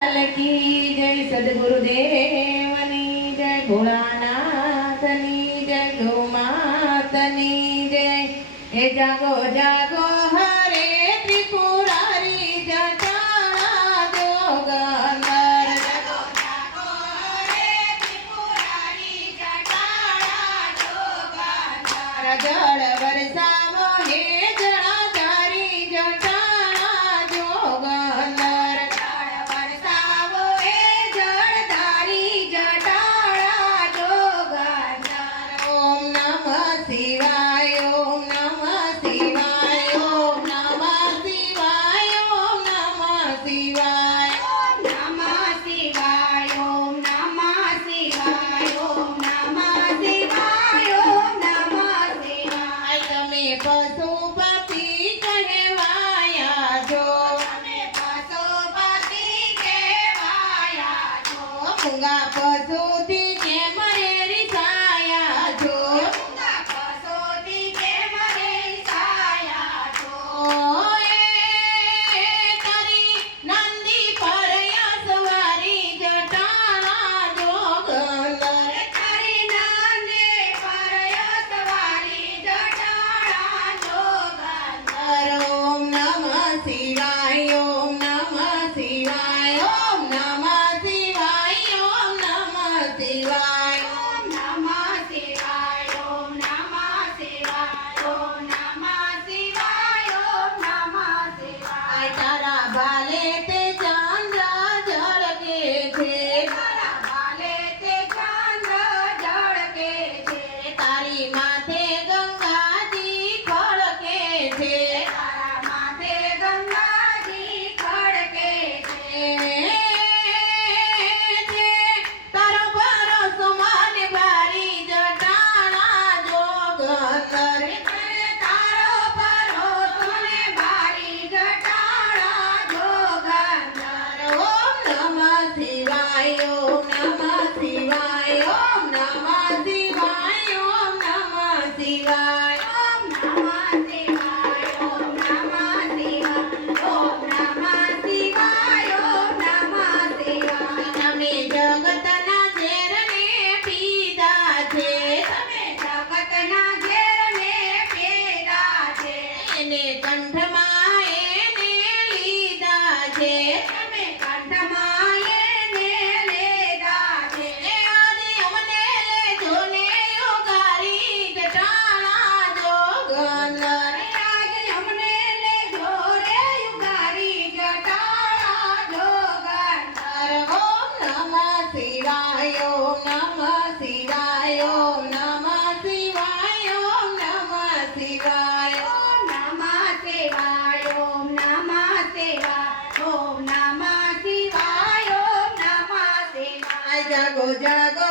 की जय सद्गुरुदेवनी जय भोलानाथनी जय गौ मातनी जय। हे जागो जागो हरे त्रिपुरारी जटाला जोगंदर। जागो जागो हरे त्रिपुरारी जटाला जोगंदर। जल बरसावो हे जटाधारी जटाला जोगंदर। जल बरसावो हे जटाधारी जटाला जोगंदर। ओम नमः शिवाय ओम नमः शिवाय ओम नमः शिवाय ओम नमः शिवाय। ओम नमः शिवाय ओम नमः शिवाय ओम नमः शिवाय ओम नमः शिवाय। તમે પશુપતિ કહેવાયા છો, તમે પશુપતિ કહેવાયા છો। મૂંગા પશુથી કેમ રે રિસાયા છો। મૂંગા પશુથી કેમ રે રિસાયા છો। તારી નંદી પર સવારી જટાણા જોગંદર। તારી નાંદે પર સવારી જટાળા જોગંદર। ઓમ નમઃ શિવાય ઓમ નમઃ શિવાય ઓમ નમઃ શિવાય ઓમ નમઃ શિવાય। ઓમ નમઃ શિવાય ઓમ નમઃ શિવાય ઓમ નમઃ શિવાય ઓમ નમઃ શિવાય। તારા ભાલે તે ચંદ્ર ઝળકે છે, તારા ભાલે તે ચંદ્ર ઝળકે છે। તારી માથે ગંગાજી ખડકે છે। તારા માથે ગંગાજી ખડકે છે। તારો ભરોસો મને ભારી જટાણા જોગંદર। તારો ભરોસો ને ભારી જટાળા જોગંદર। ઓમ નમઃ શિવાય ઓમ નમઃ શિવાય ઓમ નમઃ શિવાય ઓમ નમઃ શિવાય। ઓમ નમઃ શિવાય ઓમ નમઃ શિવાય ઓમ નમઃ શિવાય ઓમ નમઃ શિવાય। તમે જગતના ઝેરને પીધા છે, તમે જગતના ઝેરને પીધા છે। એને કંઠમાં એને લીધા છે। તમે કંઠમાં એને લીધા છે। એ આજે અમને લેજો ને યોગારી જટાણા જોગંદર। આજે અમને લેજો રે યુગારી જટાળા જોગંદર। ઓમ નમઃ શિવાય ઓમ નમઃ શિવાય ઓમ નમઃ શિવાય ઓમ નમઃ શિવાય। ઓમ નમઃ શિવાય ઓમ નમઃ શિવાય ઓમ નમઃ શિવાય ઓમ નમઃ શિવાય। જાગો જાગો